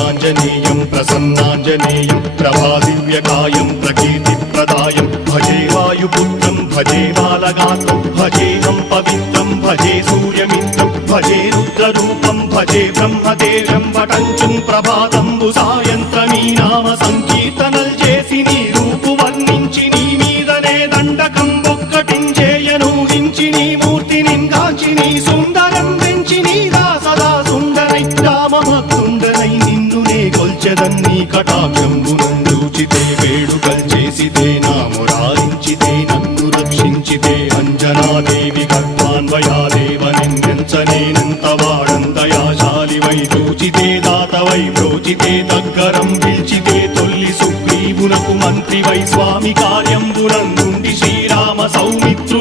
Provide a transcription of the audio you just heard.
आञ्जनेयं प्रसन्नाञ्जनेयं प्रभादिव्यकायं प्रकीर्तिप्रदायं भजे वायुपुत्रं भजे बालगात्रं भजेऽहं पवित्रं भजे सूर्यमित्रं भजे रुद्ररूपं भजे ब्रह्मदेवं वटञ्चं प्रभाతంబు సాయంత్రమీ నామ సంకీర్తనల్ చేసి నీ రూపు వర్ణించి నీ మీదనే దండకం ఒక్కటించేయను హించి నీ మూర్తిని గాంచి నీ సుందరం పెంచి నీ సదా సుందరై రామభక్తుండనై నిన్నునే కొల్చెదన్ని కటాక్షంబునందూచితే వేడుకల్ చేసితే నా మురారించితే నన్ను రక్షించితే అంజనాదేవి గర్భాన్వయాదేవనెంచనేనంత వాడంతయాశాలివై చూచితే దాతవై ప్రోచితే దగ్గరం పిల్చితే తొల్లి సుగ్రీవునకు మంత్రివై స్వామి కార్యంబునందుండి శ్రీరామ సౌమిత్ర